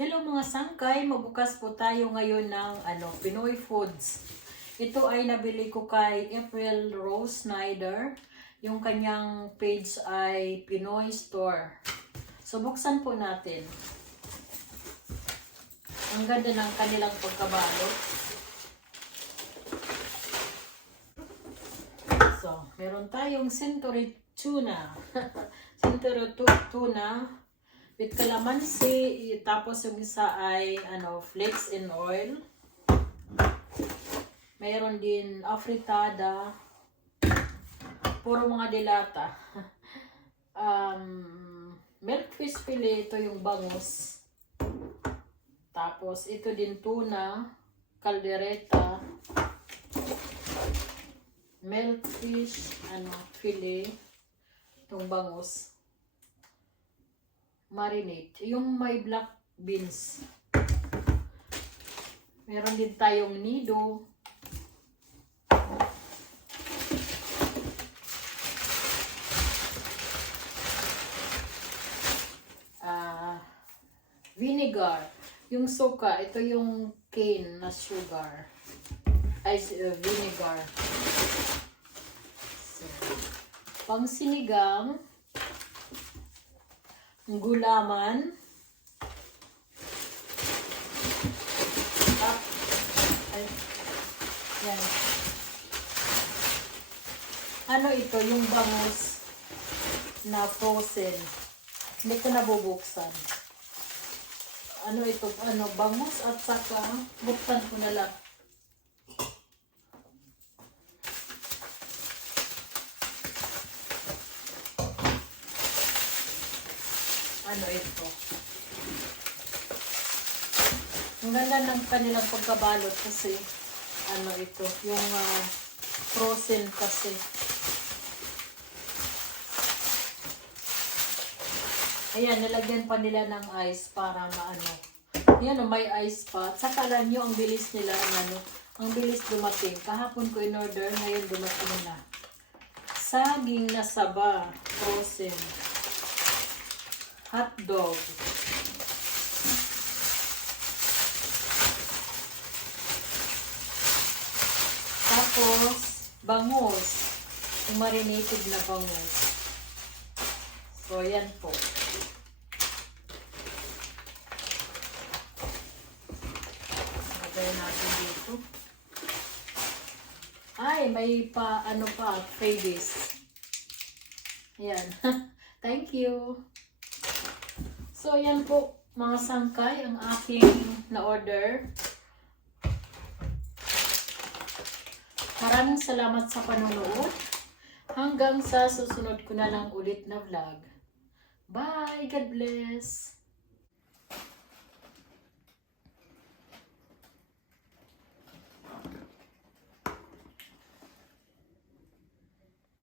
Hello mga sangkay, magbukas po tayo ngayon ng Pinoy Foods. Ito ay nabili ko kay April Rose Snyder. Yung kanyang page ay Pinoy Store. So buksan po natin. Ang ganda ng kanilang pagkabalot. So, meron tayong Century Tuna. Century Tuna with calamansi, tapos yung isa ay flakes in oil. Mayroon din afritada, puro mga dilata. Milk fish fillet, ito yung bangus. Tapos ito din tuna, caldereta, milk fish, fillet, itong bangus. Marinate. Yung may black beans. Meron din tayong nido. Vinegar. Yung suka, ito yung cane na sugar. Vinegar. So, pang sinigang, gulaman, yan. Ito yung bangus na frozen. Hindi ko nabubuksan. Ito, bangus at saka buksan ko na lang. Ito. Ang ganda ng kanilang pagkabalot kasi ito, yung frozen kasi. Ayan, nilagyan pa nila ng ice para Yan, may ice pa. At saka alam nyo, ang bilis nila, ang bilis dumating. Kahapon ko in-order, ngayon dumating na. Saging na saba, frozen. Hotdog. Tapos, bangus. Yung marinated na bangus. So, yan po. Lagay natin dito. Ay, may freebies. Yan. Thank you. So, yan po mga sangkay ang aking na-order. Maraming salamat sa panonood. Hanggang sa susunod ko na lang ulit na vlog. Bye! God bless!